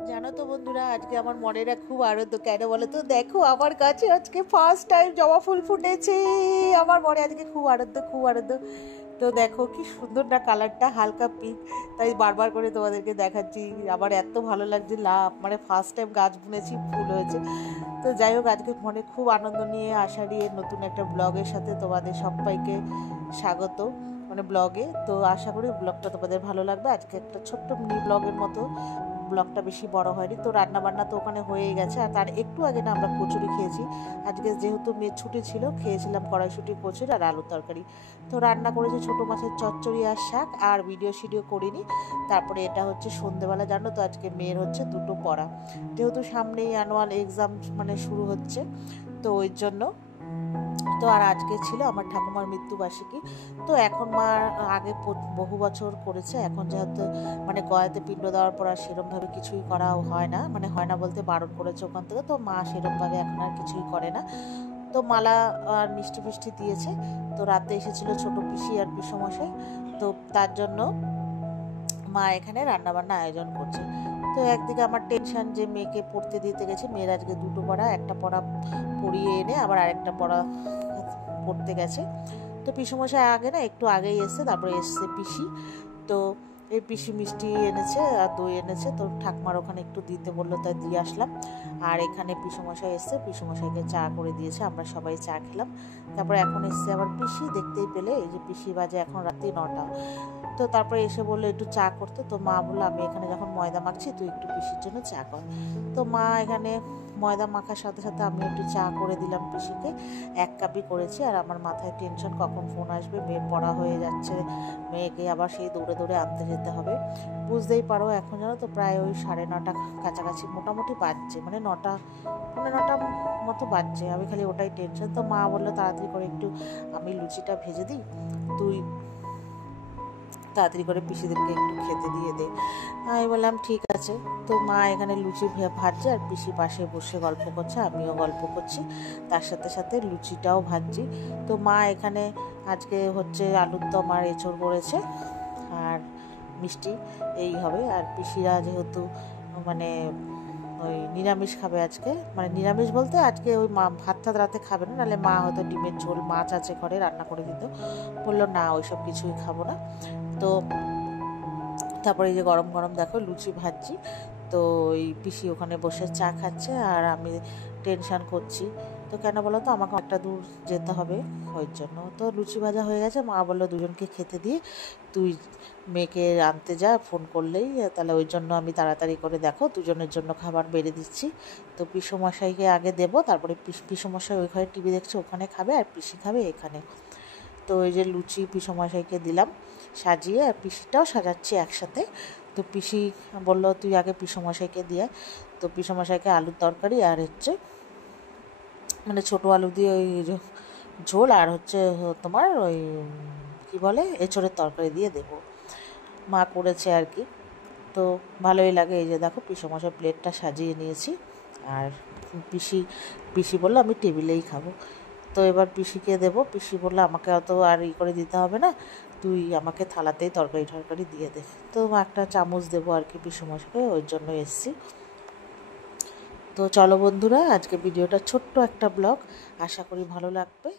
জানো তো বন্ধুরা, আজকে আমার মনেরা খুব আনন্দ। কেন বলো তো? দেখো, আমার কাছে আজকে ফার্স্ট টাইম জবা ফুল ফুটেছে। আমার মনে আজকে খুব আনন্দ, খুব আনন্দ। তো দেখো কি সুন্দর না কালারটা, হালকা পিঙ্ক। তাই বারবার করে তোমাদেরকে দেখাচ্ছি। আমার এত ভালো লাগছে, লাভ মানে ফার্স্ট টাইম গাছ বুনেছি, ফুল হয়েছে। তো যাই হোক, আজকে মনে খুব আনন্দ নিয়ে আশা নিয়ে নতুন একটা ব্লগের সাথে তোমাদের সবাইকে স্বাগত, মানে ব্লগে। তো আশা করি ব্লগটা তোমাদের ভালো লাগবে। আজকে একটা ছোট্ট মিনি ব্লগের মতো, ব্লগটা বেশি বড় হয়নি। তো রান্না বান্না তো ওখানে হয়েই গেছে, আর তার একটু আগে না আমরা কচুরি খেয়েছি। আজকে যেহেতু মেয়ের ছুটি ছিল, খেয়েছিলাম কড়াইশুঁটি, কচুরি আর আলুর তরকারি। তো রান্না করেছি ছোটো মাছের চচ্চড়ি আর শাক, আর ভিডিও করিনি। তারপরে এটা হচ্ছে সন্ধেবেলা। জানো তো আজকে মেয়ের হচ্ছে দুটো পড়া, যেহেতু সামনেই অ্যানুয়াল এক্সাম মানে শুরু হচ্ছে, তো ওই জন্য। তো আর আজকে ছিল আমার ঠাকুমার মৃত্যুবার্ষিকী। তো এখন মা আগে বহু বছর করেছে, এখন যেহেতু মানে গয়াতে পিণ্ড দেওয়ার পর আর সেরমভাবে কিছুই করা হয় না, মানে হয় না বলতে বারণ করেছে ওখান থেকে। তো মা সেরমভাবে এখন আর কিছুই করে না। তো মালা আর মিষ্টি ফিষ্টি দিয়েছে। তো রাতে এসেছিল ছোট পিসি আর পিসমশাই। তো তার জন্য মা এখানে রান্নাবান্না আয়োজন করছে। তো একদিকে আমার টেনশন যে মেয়েকে পড়তে দিতে গেছি, মেয়ের আজকে দুটো পড়া, একটা পড়া পড়িয়ে এনে আবার আরেকটা পড়া পড়তে গেছে। তো পিসমশাই আগে না একটু আগেই এসছে, তারপরে এসছে পিসি। তো এই পিসি মিষ্টি এনেছে আর দই এনেছে, তো ঠাকুমার ওখানে একটু দিতে বললো, তাই দিয়ে আসলাম। আর এখানে পিসমশাই এসছে, পিসমশাইকে চা করে দিয়েছে, আমরা সবাই চা খেলাম। তারপরে এখন এসছে আবার পিসি, দেখতেই পেলে এই যে পিসি বাজে এখন রাত্রি 9টা। তো তারপরে এসে বললো একটু চা করতে। তো মা বললো আমি এখানে যখন ময়দা মাখছি তুই একটু পিসির জন্য চা কর। তো মা এখানে ময়দা মাখার সাথে সাথে আমি একটু চা করে দিলাম পিসিকে। 1 কাপই করেছি। আর আমার মাথায় টেনশন কখন ফোন আসবে, মেয়ের পড়া হয়ে যাচ্ছে, মেয়েকে আবার সেই দৌড়ে দৌড়ে আনতে যেতে হবে। বুঝতেই পারো এখন জানো তো প্রায় ওই 9:30 কাছাকাছি মোটামুটি বাজছে, মানে 9টা মানে 9টা মতো বাজছে। আমি খালি ওটাই টেনশন। তো মা বললো তাড়াতাড়ি করে একটু আমি লুচিটা ভেজে দিই, তুই তাড়াতাড়ি করে পিসিদেরকে একটু খেতে দিয়ে দে। আমি বললাম ঠিক আছে। তো মা এখানে লুচি ভাজছে আর পিসি পাশে বসে গল্প করছে, আমিও গল্প করছি, তার সাথে সাথে লুচিটাও ভাজছি। তো মা এখানে আজকে হচ্ছে আলুর দম আর এঁচড় করেছে, আর মিষ্টি এই হবে। আর পিসিরা যেহেতু মানে ওই নিরামিষ খাবে আজকে, মানে নিরামিষ বলতে আজকে ওই মা ভাত টাত রাতে খাবে না, নাহলে মা হয়তো ডিমের ঝোল, মাছ আছে ঘরে, রান্না করে দিত। বললো না ওইসব কিছুই খাবো না। তো তারপরে এই যে গরম গরম দেখো লুচি ভাজছি। তো ওই পিসি ওখানে বসে চা খাচ্ছে আর আমি টেনশান করছি। তো কেন বলো তো, আমাকে একটা দূর যেতে হবে, ওই জন্য। তো লুচি ভাজা হয়ে গেছে, মা বললো দুজনকে খেতে দিয়ে তুই মেয়েকে আনতে যা, ফোন করলেই। তাহলে ওই জন্য আমি তাড়াতাড়ি করে দেখো দুজনের জন্য খাবার বেড়ে দিচ্ছি। তো পিসমশাইকে আগে দেবো, তারপরে পিসমশাই ওই ঘরে টিভি দেখছে, ওখানে খাবে, আর পিসি খাবে এখানে। তো এই যে লুচি পিসমশাইকে দিলাম সাজিয়ে, আর পিসিটাও সাজাচ্ছি একসাথে। তো পিসি বললো তুই আগে পিসমশাইকে দিয়ে। তো পিসমশাইকে আলুর তরকারি আর হচ্ছে মানে ছোটো আলু দিয়ে ওই ঝোল, আর হচ্ছে তোমার ওই কী বলে এঁচড়ের তরকারি দিয়ে দেবো, মা করেছে আর কি। তো ভালোই লাগে। এই যে দেখো পিসমশাই প্লেটটা সাজিয়ে নিয়েছি। আর পিসি পিসি বললো আমি টেবিলেই খাবো। তো এবার পিসিকে দেবো। পিসি বললো আমাকে অত আর করে দিতে হবে না, তুই আমাকে থালাতেই তরকারি টরকারি দিয়ে দে। তো একটা চামচ দেবো আর কি পিসমশাইকে, ওই জন্য এসছি। তো চলো বন্ধুরা, আজকে ভিডিওটা ছোট্ট একটা ব্লগ, আশা করি ভালো লাগবে।